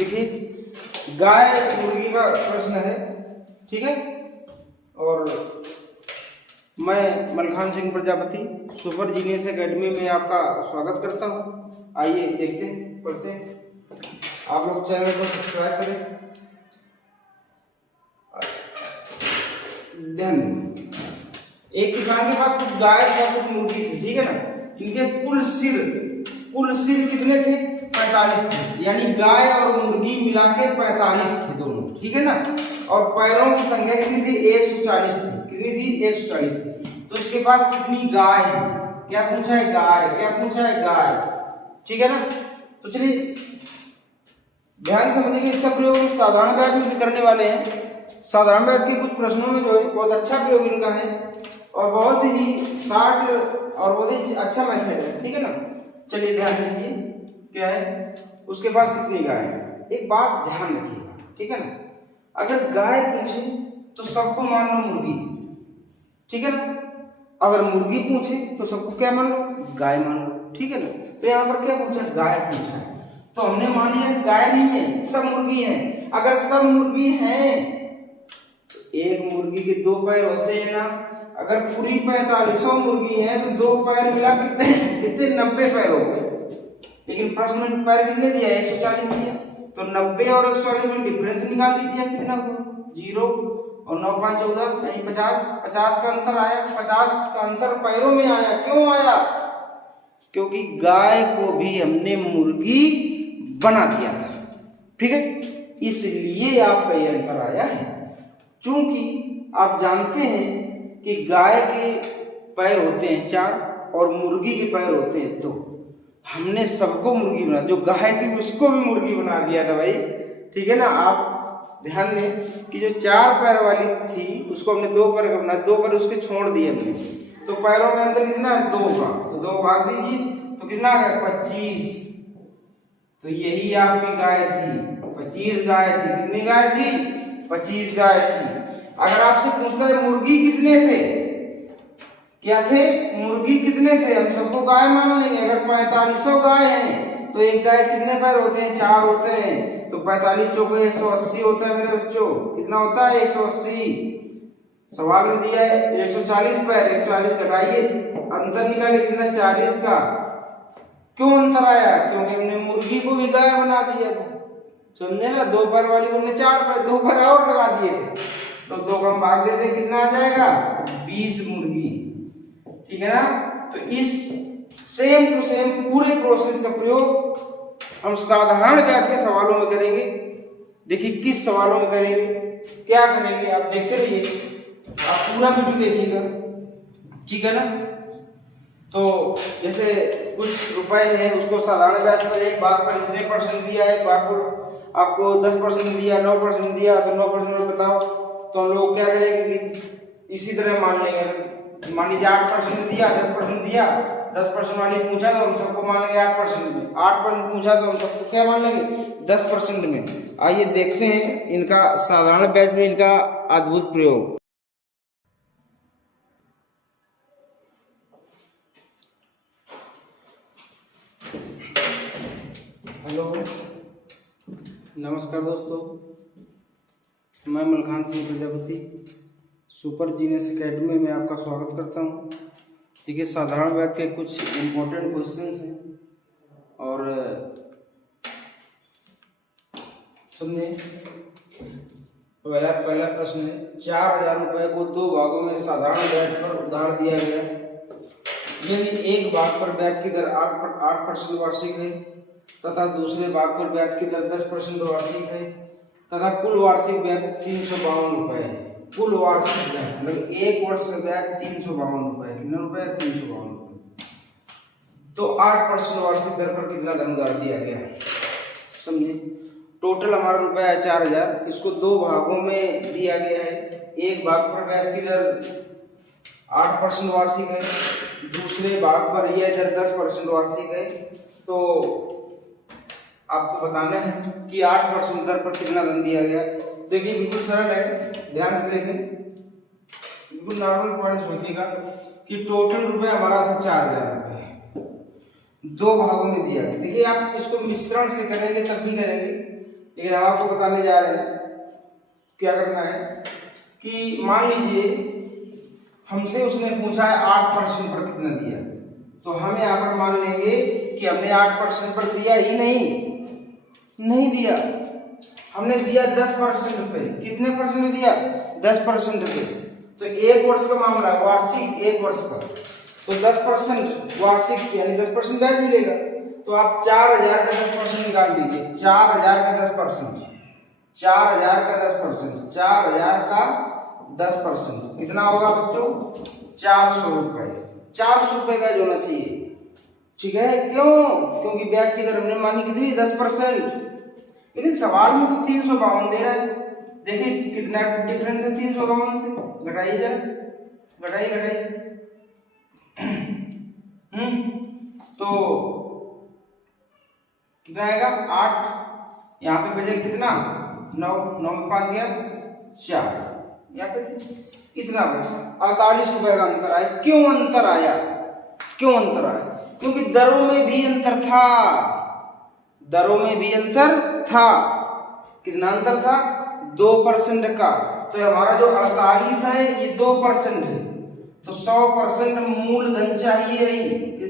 देखिए गाय मुर्गी का प्रश्न है, ठीक है। और मैं Malkhan Singh Prajapati super genius academy में आपका स्वागत करता हूँ। आइए देखते हैं, पढ़ते हैं। आप लोग चैनल को सब्सक्राइब करें। ध्यान दें, एक किसान के पास कुछ गाय और कुछ मुर्गी थी, ठीक है ना। इनके कुल सिर कितने थे? 45 थे, यानी गाय और मुर्गी मिला के 45 थे दोनों, ठीक है ना। और पैरों की संख्या कितनी थी? 140 थी। कितनी थी? 140 थी। तो इसके पास कितनी गाय है? क्या पूछा है? गाय। क्या पूछा है? गाय, ठीक है ना। तो चलिए ध्यान समझिए, इसका प्रयोग हम साधारण ब्याज में भी करने वाले हैं। साधारण ब्याज के कुछ प्रश्नों में जो है बहुत अच्छा प्रयोग इनका है और बहुत ही शार्ट और बहुत ही अच्छा मेथड है, ठीक है ना। चलिए ध्यान दीजिए, क्या है? उसके पास कितनी गाय है? एक बात ध्यान रखिएगा, ठीक है ना। अगर गाय पूछे तो सबको मान लो मुर्गी, ठीक है ना। अगर मुर्गी पूछे तो सबको क्या मान लो? गाय मान लो, ठीक है ना। तो यहाँ पर क्या पूछा? गाय पूछा है, तो हमने मान लिया गाय नहीं है, सब मुर्गी है। अगर सब मुर्गी हैं तो एक मुर्गी के दो पैर होते हैं ना। अगर पूरी 45 मुर्गी है तो दो पैर मिला कितने 90 पैर हो गए। लेकिन प्रश्न में पैर कितने दिया? 140 दिया। तो 90 और 140 में डिफरेंस निकाल लीजिए, कितना हुआ? 0 और 9 5 14 यानी 50 का अंतर आया। 50 का अंतर पैरों में आया। क्यों आया? क्योंकि गाय को भी हमने मुर्गी बना दिया था, ठीक है, इसलिए आपका ये अंतर आया है। चूंकि आप जानते हैं कि गाय के पैर होते हैं 4 और मुर्गी के पैर होते हैं 2। हमने सबको मुर्गी बना, जो गाय थी उसको भी मुर्गी बना दिया था भाई, ठीक है ना। आप ध्यान दें कि जो 4 पैर वाली थी उसको हमने 2 पैर का बना, 2 पैर उसके छोड़ दिए हमने। तो पैरों में अंतर कितना है? 2 का। तो 2 भाग दीजिए तो कितना आ गया? 25। तो यही आपकी गाय थी, 25 गाय थी। कितनी गाय थी? 25 गाय थी। अगर आपसे पूछता है मुर्गी कितने थे, क्या थे? मुर्गी कितने थे? हम सबको गाय मान लेंगे। अगर 45 गाय हैं तो एक गाय कितने पैर होते हैं? 4 होते हैं। तो 45 चौके 180 होता है मेरे बच्चों। कितना होता है? 180। सवाल में दिया है 140 पैर, 140 घटाइए, अंतर निकाले कितना? 40 का। क्यों अंतर आया? क्योंकि हमने मुर्गी को भी गाय बना दिया था, समझे ना। 2 पैर वाली को हमने 4 पैर 2 पैर और लगा दिए थे। तो 2 का हम भाग देते, कितना आ जाएगा? 20 मुर्गी, ठीक है ना। तो इस सेम टू सेम पूरे प्रोसेस का प्रयोग हम साधारण ब्याज के सवालों में करेंगे। देखिए किस सवालों में करेंगे, क्या करेंगे, आप देखते रहिए, आप पूरा वीडियो देखिएगा, ठीक है ना। तो जैसे कुछ रुपए है उसको साधारण ब्याज पर एक भाग पर इतने % दिया है, एक भाग पर आपको 10% दिया, 9% दिया, तो 9% में बताओ। तो हम लोग क्या करेंगे कि इसी तरह मान लेंगे। मान लीजिए 8% दिया, 10% दिया, 10% वाली पूछा तो हम सबको मान लेंगे 8% में। 8% पूछा तो हम सबको क्या मान लेंगे? 10% में। आइए देखते हैं इनका साधारण ब्याज में इनका अद्भुत प्रयोग। हेलो, नमस्कार दोस्तों, मैं Malkhan Singh Prajapati super genius academy में आपका स्वागत करता हूं। देखिए साधारण ब्याज के कुछ इम्पोर्टेंट क्वेश्चंस हैं और सुनिए। पहला प्रश्न है, 4000 रुपये को 2 भागों में साधारण ब्याज पर उधार दिया गया। यदि एक भाग पर ब्याज की दर 8% वार्षिक है तथा दूसरे भाग पर ब्याज की दर 10% वार्षिक है तथा कुल वार्षिक ब्याज 352 रुपए है। कुल वार्षिक ब्याज मतलब एक वर्ष का ब्याज 352 रुपए। कितना रुपए? 352 रुपए। तो 8% वार्षिक दर पर कितना धन उधार दिया गया है, समझे। टोटल हमारा रुपया है 4000, इसको 2 भागों में दिया गया है। एक भाग पर ब्याज की दर 8% वार्षिक है, दूसरे भाग पर यह दर 10% वार्षिक है। तो आपको बताना है कि 8% दर पर कितना धन दिया गया। देखिए बिल्कुल सरल है, ध्यान से देखें, बिल्कुल नॉर्मल पॉइंट सोचिएगा कि टोटल रुपए हमारा था 4000 रुपए, 2 भागों में दिया गया। देखिए आप इसको मिश्रण से करेंगे तब भी करेंगे, लेकिन हम आपको बताने जा रहे हैं क्या करना है कि मान लीजिए हमसे उसने पूछा है 8% पर कितना दिया, तो हम यहाँ पर मान लेंगे कि हमने 8% पर दिया ही नहीं दिया, हमने दिया 10% पे। कितने परसेंट में दिया? 10% पे। तो एक वर्ष का मामला, वार्षिक एक वर्ष का, तो 10% वार्षिक यानी 10% ब्याज मिलेगा। तो आप 4000 का 10% निकाल दीजिए। 4000 का 10%, 4000 का 10%, 4000 का 10% कितना होगा बच्चों? 400 रुपए। 400 रुपए ब्याज होना चाहिए, ठीक है? क्यों? क्योंकि ब्याज की दर हमने मानी कितनी? 10%। लेकिन सवाल में तो 352 दे रहा है। देखिए कितना डिफरेंस है 352 से, घटाइए जरा, घटाइए। तो कितना आएगा? 8, यहाँ पे बचे कितना? 9, 9 में 5 गया 4, यहाँ पे कितना बचा? 48 रुपए का अंतर आया। क्यों अंतर आया? क्योंकि दरों में भी अंतर था, दरों में भी अंतर था। कितना अंतर था? 2% का। तो हमारा जो 48 है ये 2% है, तो 100% मूलधन चाहिए ही।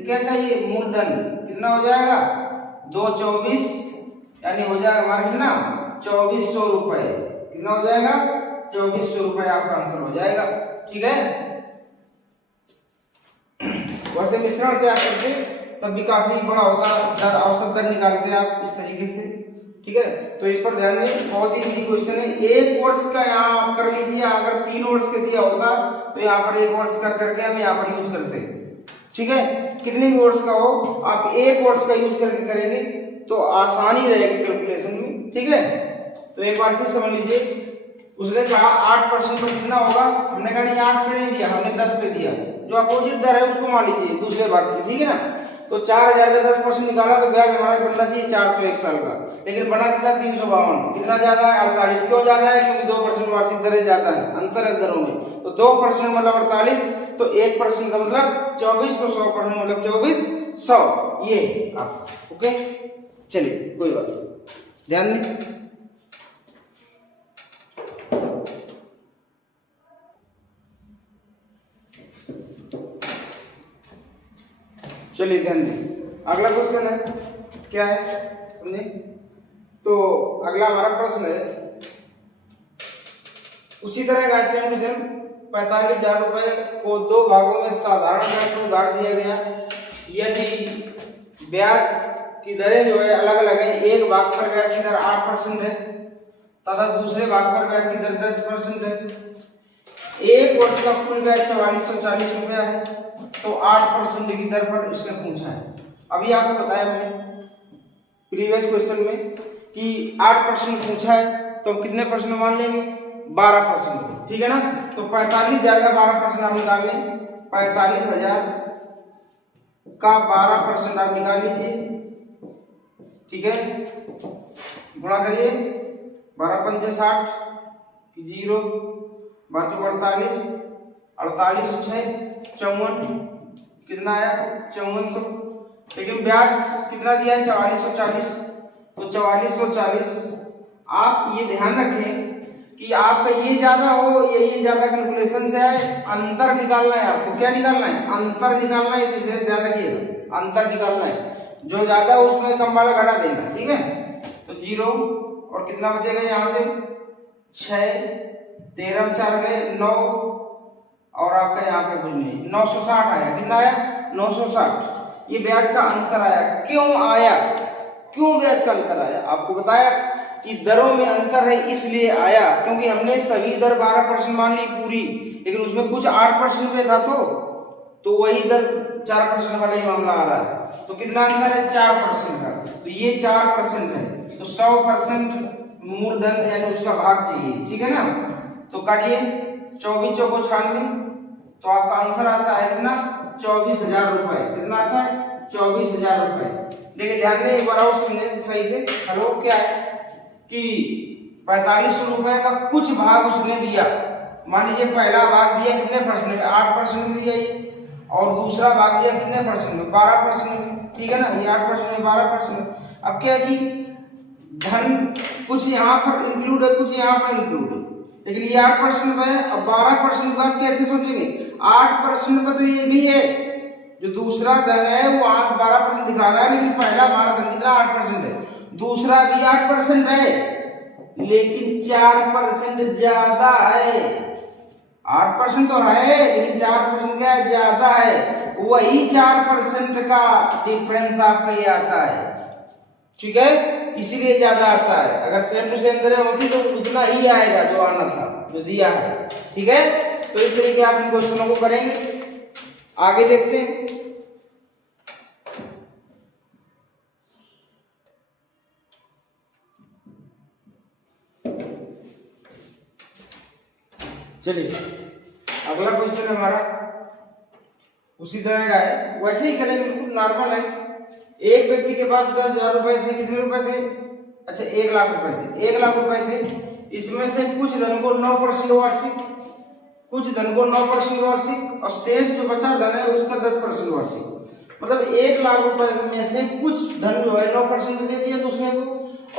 क्या चाहिए? मूलधन। कितना हो जाएगा? 224, यानी हो जाएगा हमारा कितना? 2400 रुपए। कितना हो जाएगा? 2400 रुपए आपका आंसर हो जाएगा, ठीक है? वैसे मिश्रण से आप करते तब भी काफी बड़ा होता, दर औसत दर निकालते आप इस तरीके से, ठीक है? तो इस पर ध्यान दें, बहुत ही इजी क्वेश्चन है। एक वर्ष का यहाँ आप कर लीजिए, अगर 3 वर्ष के दिया होता तो यहाँ पर 1 वर्ष का करके हम यहाँ पर यूज करते, ठीक है? कितने भी वर्ष का हो आप 1 वर्ष का यूज करके करेंगे तो आसानी रहेगी कैलकुलेशन में, ठीक है? तो एक बार फिर समझ लीजिए, उसने कहा 8% पर कितना होगा, हमने कहा नहीं 8 पे नहीं दिया, हमने 10 पे दिया। जो अपोजिट दर है उसको मान लीजिए दूसरे भाग की, ठीक है ना? तो 4000 का 10% निकाला तो ब्याज हमारा बनना चाहिए 401 साल का, लेकिन बना कितना? 352। कितना ज्यादा है? 48। क्यों ज्यादा है? क्योंकि 2% वार्षिक दरें ज्यादा है, अंतर है दरों में। तो 2% मतलब 48, तो 1% का मतलब 24, तो 100% मतलब 2400। ये आपका ओके, चलिए कोई बात नहीं, ध्यान दें। चलिए ध्यान दें, अगला क्वेश्चन है, क्या है समझे? तो अगला हमारा प्रश्न है, उसी तरह का सेम 45,000 रुपए को 2 भागों में साधारण दर पर उधार दिया गया। यदि ब्याज की दरें जो है अलग अलग है, एक भाग पर ब्याज की दर 8% है तथा दूसरे भाग पर ब्याज की दर 10% है। एक वर्ष का कुल ब्याज 4440 रुपया है, तो 8% की दर पर इसने पूछा है। अभी आपको बताया मैंने प्रीवियस क्वेश्चन में कि 8% पूछा है, तो हम कितने परसेंट मान लेंगे? 12%, ठीक है ना? तो 45,000 का 12% आप निकाल लें, 45,000 का 12% आप निकाल लीजिए, ठीक है? गुणा करिए, 12 पंचे 60, 0 12 48, 48 6 54, कितना आया? 5400। लेकिन ब्याज कितना दिया है? 4440, तो 4440। आप ये ध्यान रखें कि आपका ये ज्यादा हो या ये ज्यादा कैलकुलेशन से है, अंतर निकालना है आपको। क्या निकालना है? अंतर निकालना है, विशेष ध्यान रखिएगा, अंतर निकालना है। जो ज्यादा उसमें कम वाला घटा देना, ठीक है? तो 0 और कितना बचेगा यहाँ से? 6, 13 4 गए 9, और आपका यहाँ पे कुछ नहीं, 960 आया। कितना आया? 960। ये ब्याज का अंतर आया। क्यों आया? क्यों ब्याज का अंतर आया? आपको बताया कि दरों में अंतर है इसलिए आया, क्योंकि हमने सभी दर 12% मान ली पूरी, लेकिन उसमें कुछ 8% पे था, तो वही दर 4% वाला ही मामला आ रहा है। तो कितना अंतर है? 4% का। तो ये 4% है, तो 100% मूलधन यानी उसका भाग चाहिए, ठीक है ना? तो काटिए, 24 चौको 96, तो आपका आंसर आता है कितना? 24,000 रुपए। कितना आता है? 24,000 रुपए। देखिए ध्यान दें एक बार और समझें सही से। हेलो, क्या है कि 4500 रुपए का कुछ भाग उसने दिया। मान लीजिए पहला भाग दिया कितने परसेंट में? 8% में दिया ये, और दूसरा भाग दिया कितने परसेंट में? 12% में, ठीक है ना? ये 8% में 12% में। अब क्या कि धन कुछ यहाँ पर इंक्लूड है, कुछ यहाँ पर इंक्लूड है, लेकिन ये 8% पे है। अब 12% की बात कैसे सोचेंगे? 8% पे तो ये भी है, जो दूसरा धन है वो 12% दिखा रहा है, लेकिन पहला हमारा धन कितना 8% है, दूसरा भी 8% है, लेकिन 4% ज्यादा है। 8% तो है, लेकिन 4% क्या है? ज्यादा है। वही 4% का डिफरेंस आपका ये आता है, ठीक है, इसीलिए ज्यादा आता है। अगर सेम टू सेम तरह होती तो उतना ही आएगा जो आना था, जो दिया है, ठीक है। तो इस तरीके आप इन क्वेश्चनों को करेंगे। आगे देखते हैं। चलिए अगला क्वेश्चन हमारा उसी तरह का है, वैसे ही करेंगे, बिल्कुल नॉर्मल है। एक व्यक्ति के पास 10,000 रुपए थे। कितने रुपए थे? अच्छा 1 लाख रुपए थे। 1 लाख रुपए थे, इसमें से कुछ धन को 9% वार्षिक, कुछ धन को 9% वार्षिक, और शेष जो बचा धन है उसका 10% वार्षिक। मतलब 1 लाख रुपए में से कुछ धन जो है 9% दे दिया दूसरे को,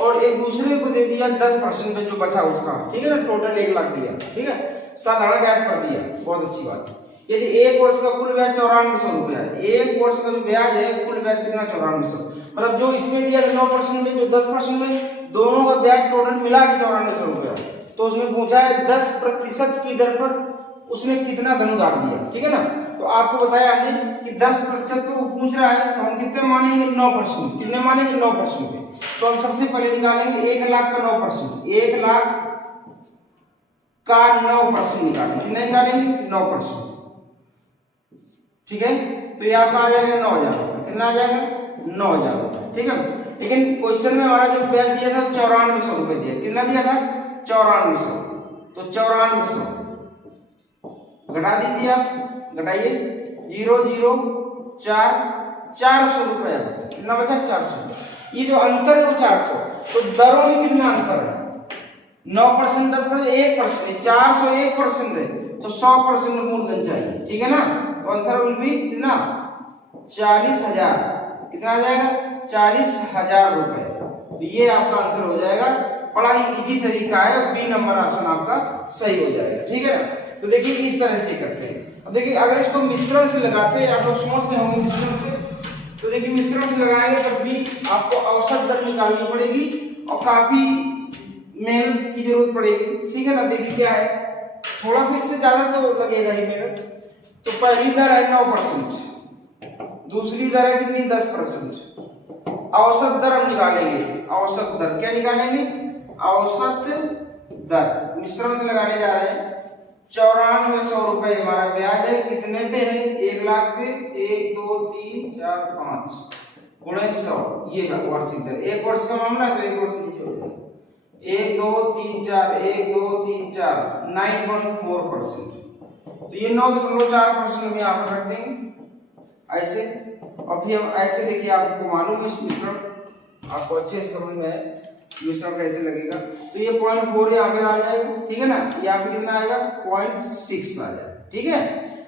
और एक दूसरे को दे दिया 10% में जो बचा उसका, ठीक है ना। टोटल 1 लाख दिया, ठीक है, साधारण ब्याज पर दिया, बहुत अच्छी बात है। यदि 1 वर्ष का कुल ब्याज 9400 रुपया है, 1 वर्ष का जो ब्याज है कुल ब्याज कितना? 9400। मतलब जो इसमें दिया 9% में, जो 10% में, दोनों का ब्याज टोटल मिला के 9400 रुपया। तो उसमें पूछा है 10% की दर पर उसने कितना धन उधार दिया, ठीक है ना। तो आपको बताया हमने कि 10% को पूछ रहा है, तो हम कितने मानेंगे? 9%। कितने मानेंगे? 9% पे। तो हम सबसे पहले निकालेंगे 1 लाख का 9%। 1 लाख का 9% निकालेंगे। कितने निकालेंगे? 9%, ठीक है। तो ये आपका आ जाएगा 9,000 रुपये। कितना आ जाएगा? 9,000 रुपये, ठीक है। लेकिन क्वेश्चन में हमारा जो ब्याज दिया था 9400 रुपये दिया। कितना दिया था? 9400। तो 9400 घटा दीजिए आप, घटाइए, 0 0 4 400 रुपये। कितना बचा? 400। ये जो अंतर है वो 400। तो दरों में कितना अंतर है? 9%, 10%, 1%। 400 1% है, तो 100% मूलधन चाहिए, ठीक है ना। तो आंसर विल बी कितना? 40,000। कितना आ जाएगा? 40,000 रुपए। तो ये आपका आंसर हो जाएगा। बड़ा ही इजी तरीका है, बी नंबर ऑप्शन आपका सही हो जाएगा, ठीक है ना। तो देखिए इस तरह से करते हैं। अब देखिए अगर इसको मिश्रण से लगाते हैं, आप लोग समझ में होंगे मिश्रण से, तो देखिए मिश्रण से लगाएंगे तब भी आपको औसत दर निकालनी पड़ेगी और काफी मेहनत की जरूरत पड़ेगी, ठीक है ना। देखिए क्या है, थोड़ा सा इससे ज्यादा तो लगेगा ही मेहनत। तो पहली दर है 9%, दूसरी दर है कितनी? 10%। औसत दर हम निकालेंगे। औसत दर क्या निकालेंगे? औसत दर मिश्रण से लगाने जा रहे हैं। 9400 रुपए हमारा ब्याज है। कितने पे है? 1 लाख पे। 1 2 3 4 5 गुणे 100, ये वार्षिक दर। 1 वर्ष का मामला है तो 1 वर्ष नीचे हो जाएगा। 1 2 3 4 1 2 3 4 9.4%। तो ये 9.4% में यहाँ पर रख देंगे ऐसे। और फिर हम ऐसे देखिए, आपको मालूम है इस मिश्रण, आपको अच्छे से समझ में है मिश्रण कैसे लगेगा। तो ये 0.4 यहाँ पे आ जाएगा, ठीक है ना। यहाँ पे कितना आएगा? 0.6 आ जाएगा, ठीक है।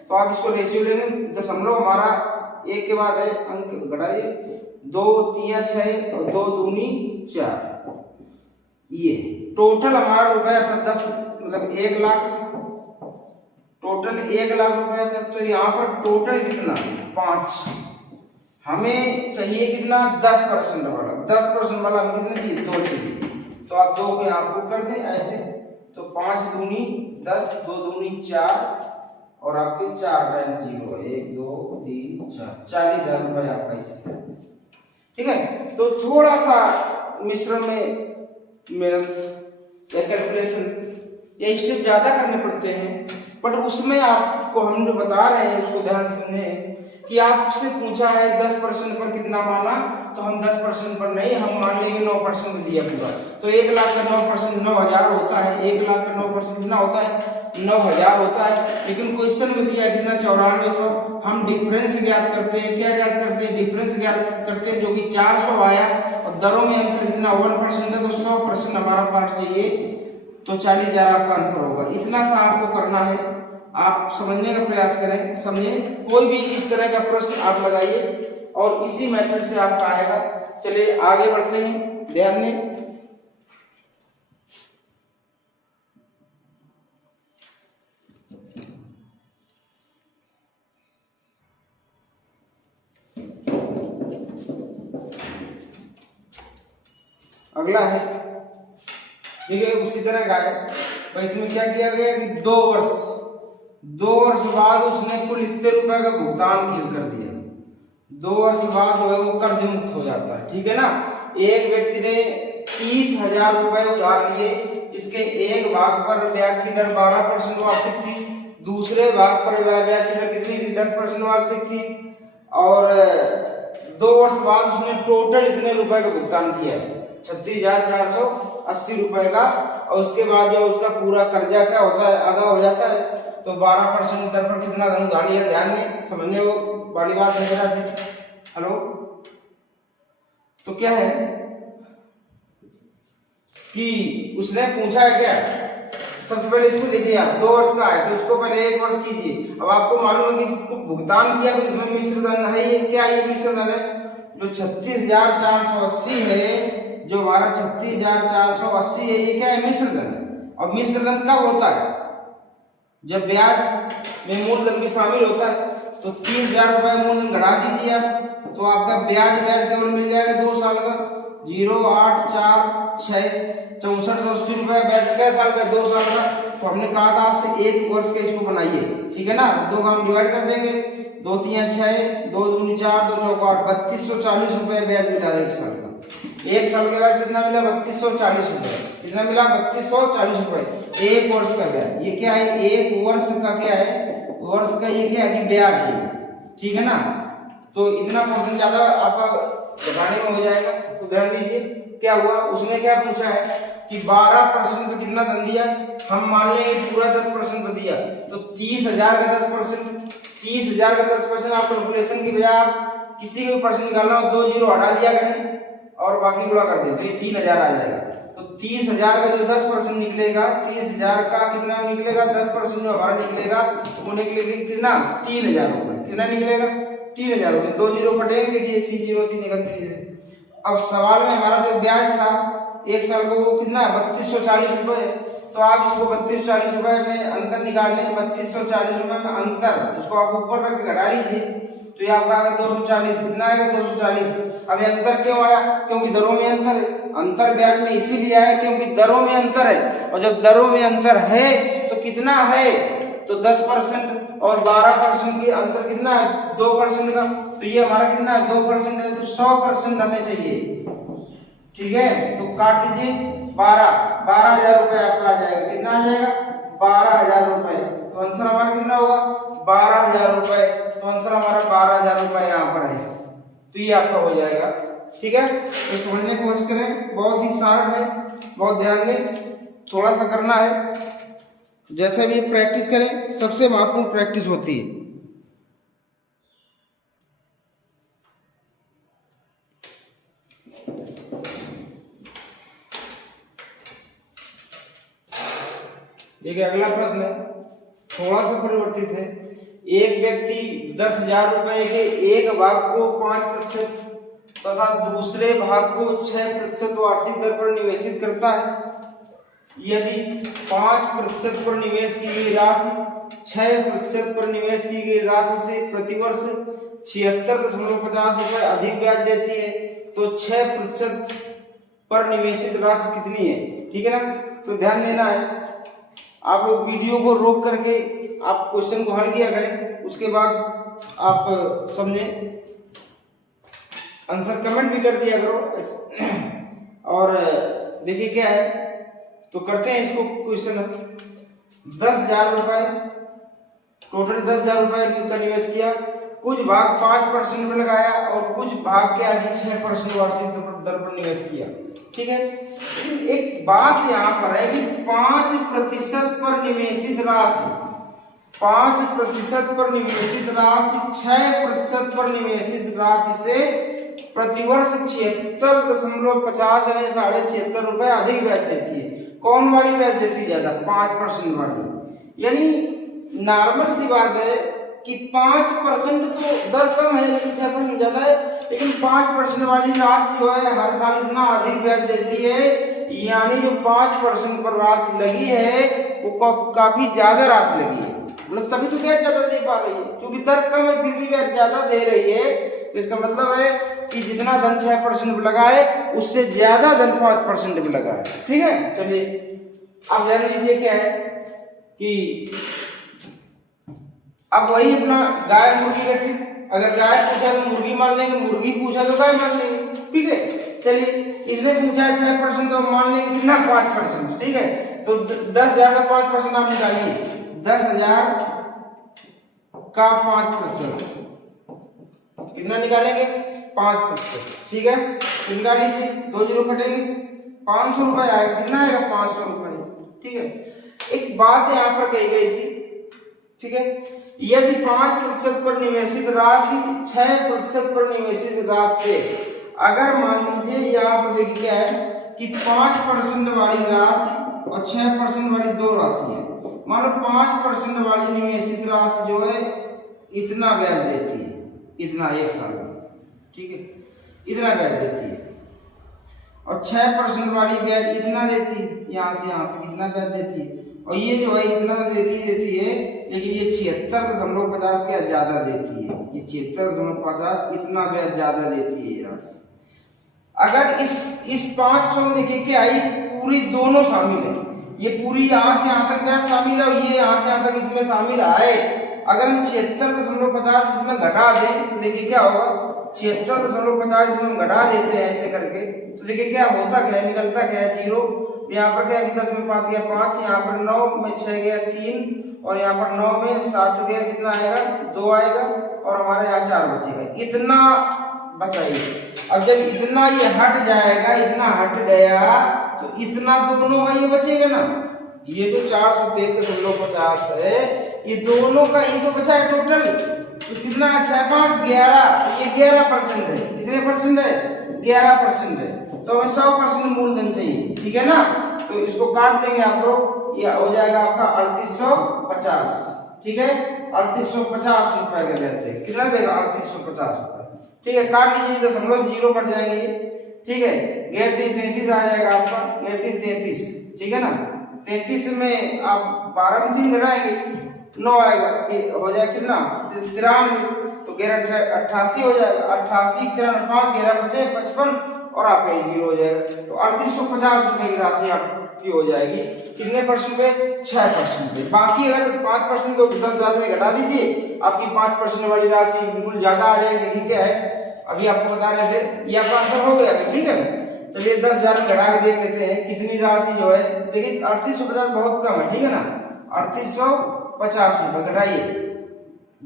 तो आप इसको रेशियो लेंगे, दशमलव हमारा एक के बाद है, अंक घटाइए, 2 3 6 और 2 दूनी 4। ये टोटल हमारा रुपया था 10, मतलब 1 लाख, टोटल 1 लाख रुपया था। तो यहाँ पर टोटल कितना? 5। हमें चाहिए कितना? 10% वाला। 10% वाला हमें कितना चाहिए? 2 चाहिए। तो आप 2 को यहाँ पुट कर दें ऐसे। तो 5 दूनी 10, 2 दूनी 4 और आपके 4 टाइम 0 है, 1 2 3 4, 40,000 रुपये आपका इससे, ठीक है। तो थोड़ा सा मिश्रण में मेहनत या कैलकुलेशन या स्टेप ज्यादा करने पड़ते हैं, बट उसमें आपको हम जो बता रहे हैं उसको ध्यान से सुने कि आपसे पूछा है 10% पर कितना माना, तो हम 10% पर नहीं, हम मान लेंगे 9% दिया पूरा। तो 1 लाख का 9% 9,000 होता है। 1 लाख का 9% कितना होता है? 9,000 होता है। लेकिन क्वेश्चन में दिया कितना? 9400। हम डिफरेंस ज्ञात करते हैं। क्या ज्ञात करते हैं? डिफरेंस ज्ञात करते हैं, जो कि 400 आया और दरों में अंतर कितना? 1% है। तो 100% हमारा पार्ट चाहिए, तो 40,000 आपका आंसर होगा। इतना सा आपको करना है, आप समझने का प्रयास करें, समझें। कोई भी इस तरह का प्रश्न आप लगाइए और इसी मेथड से आपका आएगा। चलिए आगे बढ़ते हैं, ध्यान दें। अगला है, ठीक है, उसी तरह का है। भाई इसमें क्या किया गया कि 2 वर्ष बाद उसने कुल इतने रुपए का भुगतान कर दिया। 2 वर्ष बाद जो है वो कर्ज मुक्त हो जाता है, ठीक है ना। एक व्यक्ति ने 30,000 रुपए उधार लिए, इसके एक भाग पर ब्याज की दर 12% वार्षिक थी, दूसरे भाग पर ब्याज की दर कितनी थी, 10% वार्षिक थी, और 2 वर्ष बाद उसने टोटल इतने रुपए का भुगतान किया, 36,480 रुपए का, और उसके बाद जो उसका पूरा कर्जा क्या होता है, अदा हो जाता है। तो 12% दर पर कितना धन उधार लिया, ध्यान में समझने वो वाली बात है जरा से। हेलो, तो क्या है कि उसने पूछा है क्या, सबसे पहले इसको देखिए आप, 2 वर्ष का है तो उसको पहले 1 वर्ष कीजिए। अब आपको मालूम है कि भुगतान किया तो इसमें मिश्र धन है, ये क्या, ये मिश्र धन है। जो 36,480 है, जो हमारा 36,480 है, ये क्या है, मिश्र धन। और मिश्र धन कब होता है, जब ब्याज में मूलधन भी शामिल होता है। तो 30,000 रुपए मूलधन घटा दीजिए आप, तो आपका ब्याज केवल मिल जाएगा 2 साल का, 0, 8, 4, 6, 6480 रुपए ब्याज कै साल का, 2 साल का। तो हमने कहा था आपसे 1 वर्ष का इसको बनाइए, ठीक है ना। 2 का हम डिवाइड कर देंगे, 2 3 6, 2 दूनी 4, 2 चौका 8, 3240 रुपए ब्याज मिला 1 साल का। 1 साल के बाद कितना मिला, 3240 रुपए। कितना मिला, 3240 रुपए 1 वर्ष का ब्याज। ये क्या है, 1 वर्ष का क्या है, वर्ष का ये क्या है कि ब्याज है, ठीक है ना। तो इतना परसेंट ज्यादा आपका घटाने में हो जाएगा। तो ध्यान दीजिए क्या हुआ, उसने क्या पूछा है कि 12% पे कितना धन दिया, हम मान लें पूरा 10% पे दिया, तो 30,000 का 10%, 30,000 का 10% आप कैलकुलेशन की बजाय आप किसी को परसेंट निकालना हो 2 जीरो हटा दिया करें और बाकी गुणा कर दें, तो ये 3,000 आ जाएगा। तो 30,000 का जो 10% निकलेगा, 30,000 का कितना निकलेगा, 10% जो हमारा निकलेगा वो निकलेगा कितना, 3,000 रुपए। कितना निकलेगा, 3,000 रुपए। 2 जीरो कटेंगे, देखिए 3 जीरो 3 निकल से। अब सवाल में हमारा जो ब्याज था 1 साल का वो कितना है, 3240 रुपए है। तो आप इसको 3240 रुपए में अंतर निकाल लें, 3240 रुपए में अंतर, इसको आप ऊपर रख के घटा लीजिए, तो ये आपका आएगा 240। कितना आएगा, 240। अब ये अंतर क्यों आया, क्योंकि दरों में अंतर है। अंतर ब्याज में इसीलिए आया क्योंकि दरों में अंतर है, और जब दरों में अंतर है तो कितना है, तो 10% और 12% की अंतर कितना है, 2% का। तो ये हमारा कितना है, 2% है, तो 100% हमें चाहिए, ठीक है। तो काट दीजिए, 12,000 रुपए आपका आ जाएगा। कितना आ जाएगा, 12,000 रुपए। तो आंसर हमारा कितना होगा, 12,000 रुपए। तो आंसर हमारा 12,000 रुपए यहाँ पर है। तो ये आपका हो जाएगा, ठीक है। तो समझने की कोशिश करें, बहुत ही शार्प है, बहुत ध्यान दें, थोड़ा सा करना है। जैसे भी प्रैक्टिस करें, सबसे महत्वपूर्ण प्रैक्टिस होती है। देखिए अगला प्रश्न है, थोड़ा सा परिवर्तित है। एक व्यक्ति 10,000 रुपए के एक भाग को 5% तथा दूसरे भाग को 6% वार्षिक दर पर निवेशित करता है। यदि 5% पर निवेश की गई राशि 6% पर निवेश की गई राशि से प्रतिवर्ष 76.50 रुपए अधिक ब्याज देती है, तो 6% पर निवेशित राशि कितनी है, ठीक है ना। तो ध्यान देना है, आप लोग वीडियो को रोक करके आप क्वेश्चन को हल किया करें, उसके बाद आप समझें, आंसर कमेंट भी कर दिया करो। और देखिए क्या है, तो करते हैं इसको क्वेश्चन। 10,000 रुपए टोटल, 10,000 रुपए का निवेश किया, कुछ भाग 5% में लगाया और कुछ भाग के आगे 6% वार्षिक दर पर निवेश किया, ठीक है। लेकिन एक बात यहाँ पर है कि 5% पर निवेशित राशि, 5% पर निवेशित राशि 6% पर निवेशित राशि से प्रतिवर्ष 76.50 यानी 76.5 रुपए अधिक ब्याज देती है। कौन वाली ब्याज देती है ज्यादा, 5% वाली। यानी नॉर्मल सी बात है कि 5% तो दर कम है लेकिन 6% ज्यादा है, लेकिन 5% वाली राशि जो है हर साल इतना अधिक ब्याज देती है, यानी जो 5% पर राशि लगी है वो काफी ज्यादा राशि लगी है, मतलब तभी तो ब्याज ज्यादा दे पा रही है। क्योंकि दर कम है फिर भी ब्याज ज्यादा दे रही है, तो इसका मतलब है कि जितना धन 6% पे लगा है उससे ज्यादा धन 5% पे लगा है। ठीक है, चलिए आप ध्यान दीजिए क्या है कि अब वही अपना गाय मुर्गी का ट्रिक, अगर गाय पूछा तो मुर्गी मान लेंगे, मुर्गी पूछा तो गाय मान लेंगे। ठीक है, चलिए इसने पूछा है 6% तो मान लेंगे कितना 5%। ठीक है, तो 10,000 का 5% आप निकालिए, 10,000 का 5% कितना निकालेंगे 5%। ठीक है, तो निकाल लीजिए, 2 जीरो कटेंगे, 500 रुपए आएगा। कितना आएगा 500 रुपए। ठीक है, एक बात यहाँ पर कही गई थी, ठीक है, यदि 5% पर निवेशित राशि 6% पर निवेशित राशि से, अगर मान लीजिए यहाँ पर देखिए क्या है कि 5% वाली राशि और 6% वाली दो राशि है। मान लो 5% वाली निवेशित राशि जो है इतना ब्याज देती है, इतना 1 साल में। ठीक है, इतना ब्याज देती है, और 6% वाली ब्याज इतना देती है, यहाँ से यहाँ तक कितना ब्याज देती है, और ये जो है इतना देती है, लेकिन ये 76.50 के ज्यादा देती है, ये 76.50 इतना ब्याज ज्यादा देती है ये राशि। अगर इस 500 में देखिए क्या आई, पूरी दोनों शामिल है, ये पूरी यहाँ से यहाँ तक ब्याज शामिल है और ये यहाँ से यहाँ तक इसमें शामिल आए। अगर हम 76.50 इसमें घटा दें तो देखिए क्या होगा, 76.50 इसमें घटा देते हैं ऐसे करके, तो देखिए क्या होता, क्या है निकलता, क्या है 0। यहाँ पर क्या है कि 10 में 5 गया 5, यहाँ पर 9 में 6 गया 3, और यहाँ पर 9 में 7 गया, कितना आएगा 2 आएगा, और हमारे यहाँ 4 बचेगा, इतना बचाइए। अब जब इतना ये हट जाएगा, इतना हट गया तो इतना दोनों का ये बचेगा ना, ये तो 463.50 है, ये दोनों का ये तो बचा है टोटल, तो कितना है 6 5 11, तो ये 11% है। कितने परसेंट है 11% है, तो हमें 100% मूलधन चाहिए। ठीक है ना, तो इसको काट देंगे आप लोग, ये हो जाएगा आपका 3850। ठीक है, 3850 रुपए का ब्याज देगा, कितना देगा 3850 रुपए। ठीक है, काट लीजिए, 0.0 कट जाएंगे। ठीक है, 33 आ जाएगा आपका, 33। ठीक है ना, 33 में आप 12 में 3 घटाएंगे 9 आएगा, हो जाएगा कितना 93, तो 88 हो जाएगा, 88 93 5 11 बचे 55, और आपका ये 0 हो जाएगा। तो 3850 रुपए की राशि आपकी हो जाएगी, कितने परसेंट पे 6% पे। बाकी अगर 5% तो 10,000 में घटा दीजिए, आपकी 5% वाली राशि बिल्कुल ज्यादा आ जाएगी। ठीक है, अभी आपको बता रहे थे, ये आपका आंसर हो गया। ठीक है, चलिए 10,000 में घटा के देख लेते हैं कितनी राशि जो है, देखिए 3850 बहुत कम है। ठीक है ना, 3850 रुपए घटाइए,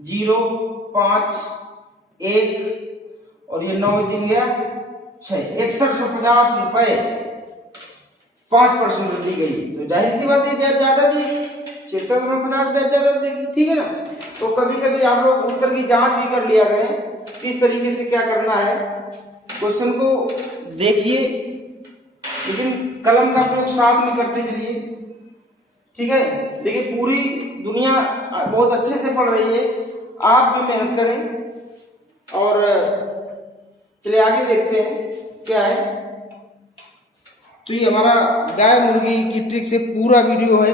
0 5 1 और ये 9 में 3 गया 6, 6150 रुपए 5% दी गई, तो जाहिर सी बात है ब्याज ज्यादा देगी, 76.50 ब्याज ज्यादा देगी। ठीक है ना, तो कभी कभी आप लोग उत्तर की जांच भी कर लिया करें, इस तरीके से क्या करना है, क्वेश्चन को देखिए लेकिन कलम का प्रयोग साथ में करते चलिए। ठीक है, देखिए पूरी दुनिया बहुत अच्छे से पढ़ रही है, आप भी मेहनत करें। और चलिए आगे देखते हैं क्या है। तो ये हमारा गाय मुर्गी की ट्रिक से पूरा वीडियो है,